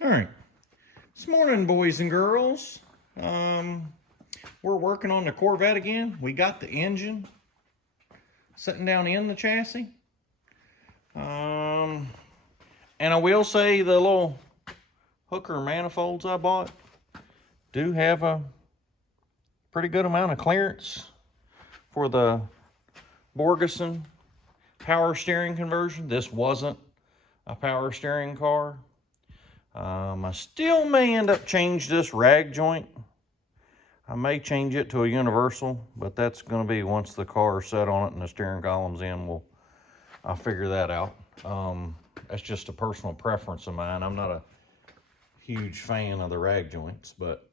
All right, this morning, boys and girls, we're working on the Corvette again. We got the engine sitting down in the chassis. And I will say the little hooker manifolds I bought do have a pretty good amount of clearance for the Borgeson power steering conversion. This wasn't a power steering car. I still may end up changing this rag joint. I may change it to a universal, but that's going to be once the car is set on it and the steering column's in. I'll figure that out. That's just a personal preference of mine. I'm not a huge fan of the rag joints, but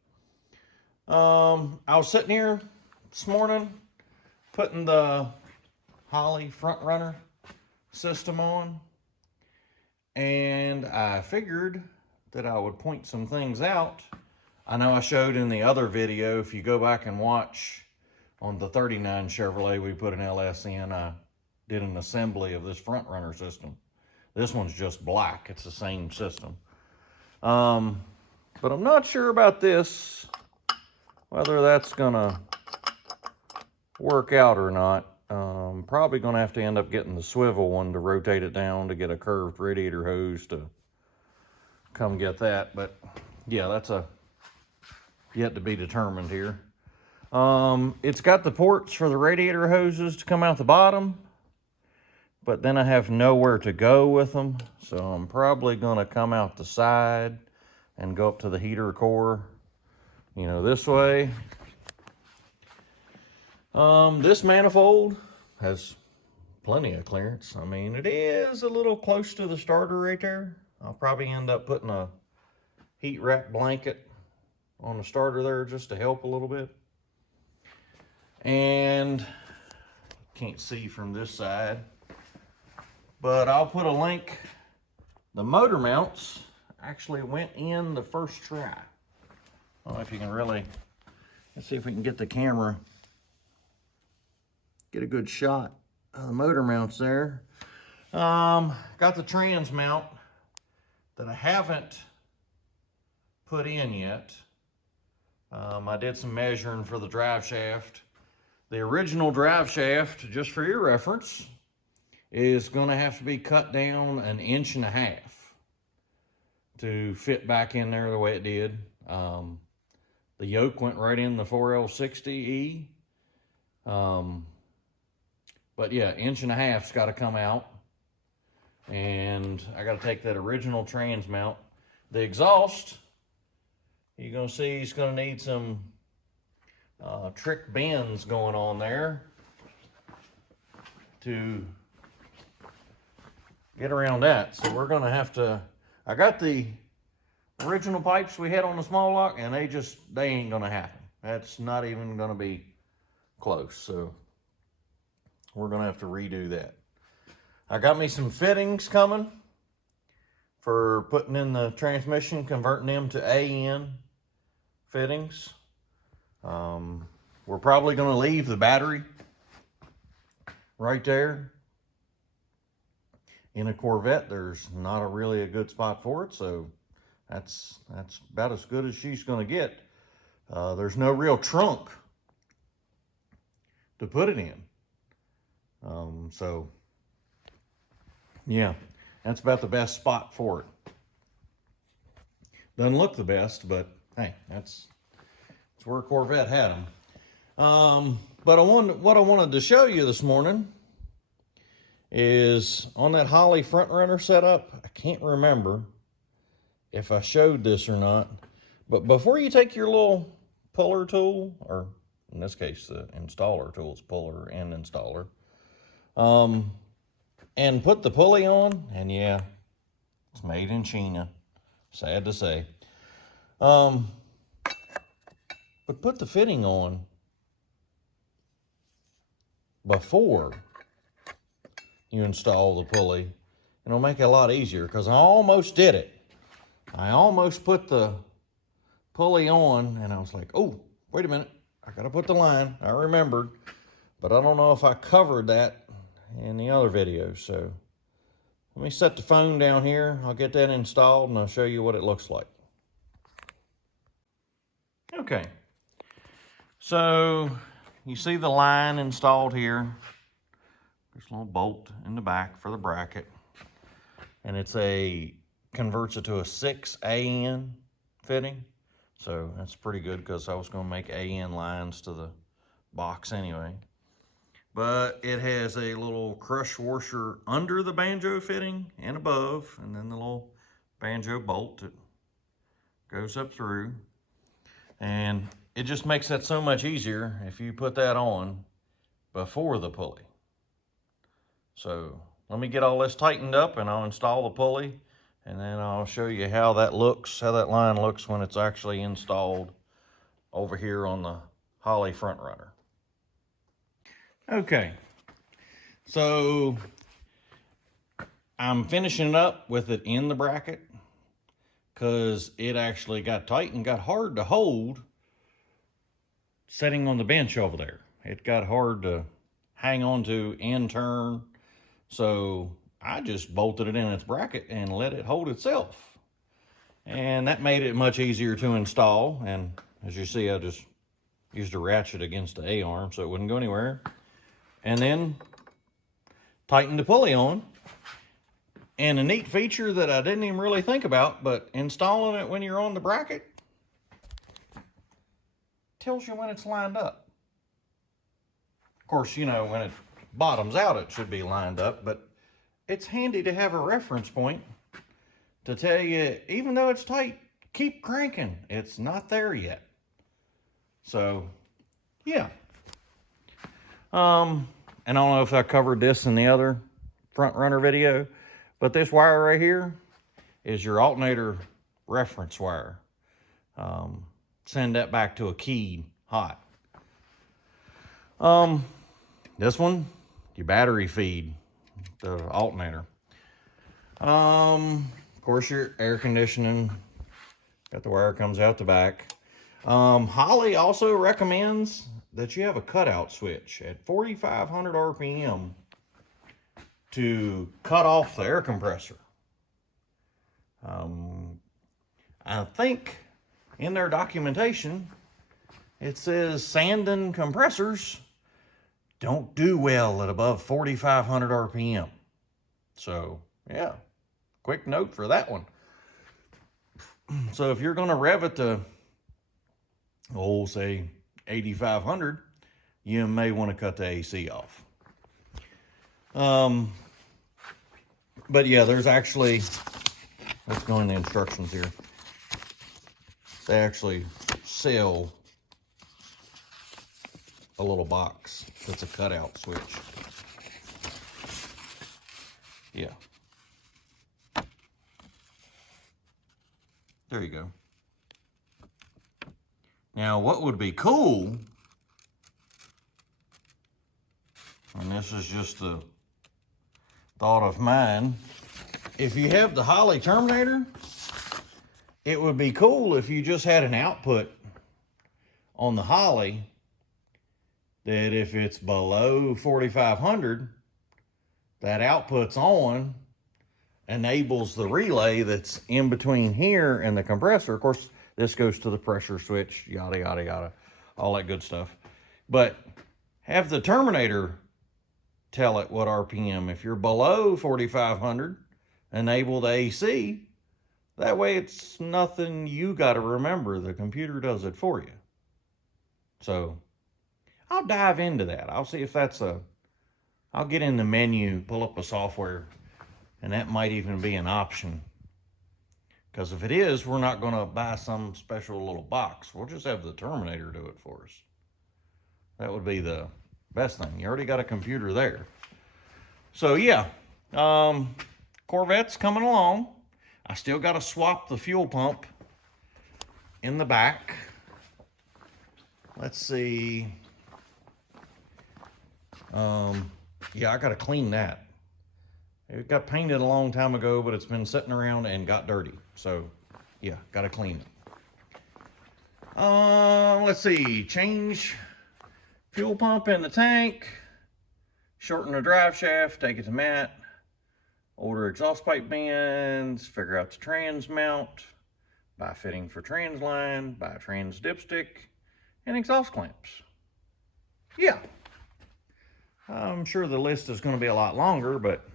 I was sitting here this morning putting the Holley front runner system on, and I figured that I would point some things out. I know I showed in the other video, if you go back and watch on the 39 Chevrolet we put an LS in, I did an assembly of this front runner system. This one's just black. It's the same system. But I'm not sure about this, whether that's gonna work out or not. Probably gonna have to end up getting the swivel one to rotate it down to get a curved radiator hose to come get that. But yeah, that's a yet to be determined here. It's got the ports for the radiator hoses to come out the bottom, but then I have nowhere to go with them, so I'm probably gonna come out the side and go up to the heater core, you know, this way. This manifold has plenty of clearance. I mean, it is a little close to the starter right there. I'll probably end up putting a heat wrap blanket on the starter there just to help a little bit. And can't see from this side, but I'll put a link. The motor mounts actually went in the first try. I don't know if you can really, let's see if we can get the camera, get a good shot of the motor mounts there. Got the trans mount that I haven't put in yet. I did some measuring for the drive shaft. The original drive shaft, just for your reference, is going to have to be cut down 1.5 inches to fit back in there the way it did. The yoke went right in the 4L60E. But yeah, 1.5 inches got to come out. And I got to take that original trans mount. The exhaust, you're going to see it's going to need some trick bends going on there to get around that. So we're going to have to, I got the original pipes we had on the small lock, and they ain't going to happen. That's not even going to be close. So we're going to have to redo that. I got me some fittings coming for putting in the transmission, converting them to AN fittings. We're probably going to leave the battery right there. In a Corvette, there's not really a good spot for it, so that's about as good as she's going to get. There's no real trunk to put it in. So yeah, that's about the best spot for it. Doesn't look the best, but hey, that's where Corvette had them. But what I wanted to show you this morning is on that Holley front runner setup. I can't remember if I showed this or not, but before you take your little puller tool, or in this case the installer tool is puller and installer, and put the pulley on, and yeah, it's made in China, sad to say. But put the fitting on before you install the pulley, and it'll make it a lot easier, because I almost did it. I almost put the pulley on, and I was like, oh, wait a minute, I gotta put the line. I remembered, but I don't know if I covered that in the other video, so let me set the phone down here. I'll get that installed and I'll show you what it looks like. Okay, so you see the line installed here. There's a little bolt in the back for the bracket. And converts it to a 6 AN fitting. So that's pretty good because I was going to make AN lines to the box anyway. But it has a little crush washer under the banjo fitting and above, and then the little banjo bolt that goes up through. And it just makes that so much easier if you put that on before the pulley. So let me get all this tightened up and I'll install the pulley, and then I'll show you how that looks, how that line looks when it's actually installed over here on the Holley front runner. Okay, so I'm finishing up with it in the bracket because it actually got tight and got hard to hold sitting on the bench over there. It got hard to hang on to and turn. So I just bolted it in its bracket and let it hold itself. And that made it much easier to install. And as you see, I just used a ratchet against the A-arm so it wouldn't go anywhere. And then tightened the pulley on. And a neat feature that I didn't even really think about, but installing it when you're on the bracket tells you when it's lined up. Of course, you know, when it bottoms out, it should be lined up, but it's handy to have a reference point to tell you, even though it's tight, keep cranking. It's not there yet. So, yeah. And I don't know if I covered this in the other front runner video, but this wire right here is your alternator reference wire. Send that back to a keyed hot. This one, your battery feed, the alternator. Of course, your air conditioning, got the wire comes out the back. Holley also recommends that you have a cutout switch at 4,500 RPM to cut off the air compressor. I think in their documentation, it says Sandon compressors don't do well at above 4,500 RPM. So, yeah, quick note for that one. So if you're going to rev it to, say 8,500, you may want to cut the AC off. But yeah, there's actually, let's go in the instructions here. They actually sell a little box that's a cutout switch. Yeah. There you go. Now, what would be cool, and this is just a thought of mine, if you have the Holley Terminator, it would be cool if you just had an output on the Holley that if it's below 4,500, that output's on, enables the relay that's in between here and the compressor. Of course, this goes to the pressure switch, yada, yada, yada, all that good stuff. But have the Terminator tell it what RPM. If you're below 4,500, enable the AC. That way it's nothing you got to remember. The computer does it for you. So I'll dive into that. I'll see if that's I'll get in the menu, pull up a software, and that might even be an option. Because if it is, we're not going to buy some special little box. We'll just have the Terminator do it for us. That would be the best thing. You already got a computer there. So yeah, Corvette's coming along. I still got to swap the fuel pump in the back. Let's see. Yeah, I got to clean that. It got painted a long time ago, but it's been sitting around and got dirty. So, yeah, got to clean it. Let's see. Change fuel pump in the tank. Shorten the drive shaft. Take it to Matt. order exhaust pipe bends, figure out the trans mount, buy fitting for trans line, buy a trans dipstick, and exhaust clamps. Yeah. I'm sure the list is going to be a lot longer, but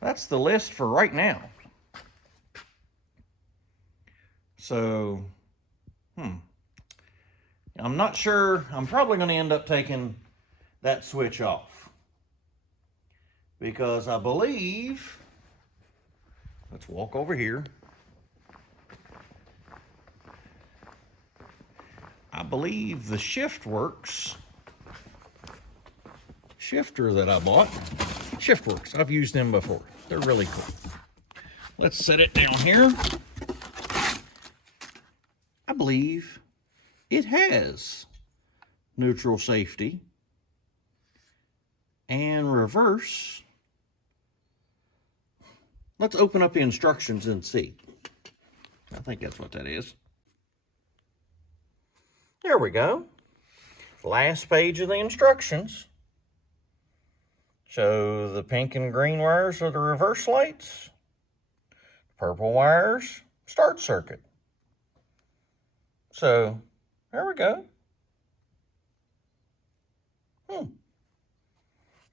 that's the list for right now. So, I'm not sure. I'm probably going to end up taking that switch off, because I believe, let's walk over here. I believe the ShiftWorks shifter that I bought, ShiftWorks, I've used them before. They're really cool. Let's set it down here. I believe it has neutral safety and reverse. Let's open up the instructions and see. I think that's what that is. There we go. Last page of the instructions. Show the pink and green wires are the reverse lights. Purple wires, start circuit. So, there we go.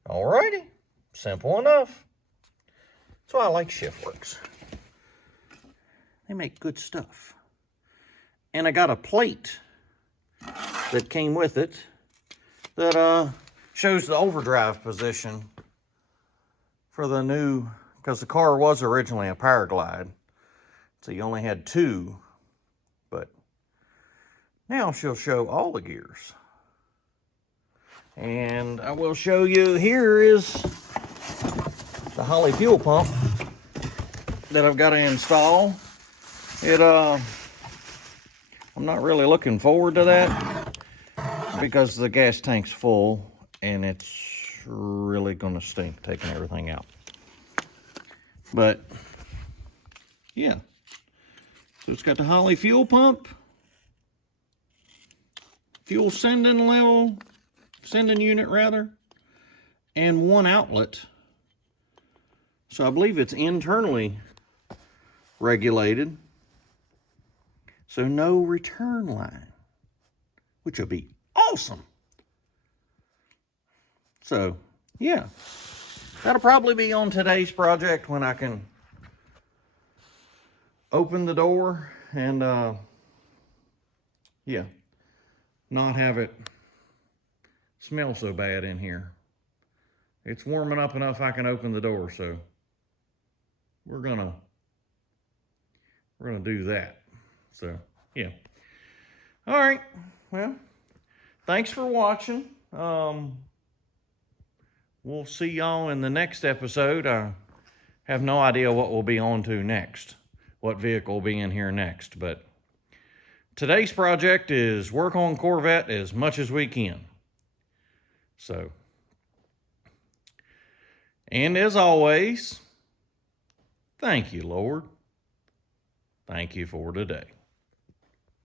Alrighty, simple enough. That's why I like ShiftWorks. They make good stuff. And I got a plate that came with it that shows the overdrive position for the new, because the car was originally a Powerglide, so you only had two, but now she'll show all the gears. And I will show you, here is the Holley fuel pump that I've got to install. I'm not really looking forward to that because the gas tank's full and it's really gonna stink taking everything out. But yeah, so it's got the Holley fuel pump, fuel sending unit rather, and one outlet. So I believe it's internally regulated. So no return line, which will be awesome. So yeah, that'll probably be on today's project when I can open the door and yeah, not have it smell so bad in here. It's warming up enough I can open the door, so we're gonna do that. So yeah. All right. Well, thanks for watching. We'll see y'all in the next episode. I have no idea what we'll be on to next, what vehicle will be in here next, but today's project is work on Corvette as much as we can. So, and as always, thank you, Lord. Thank you for today.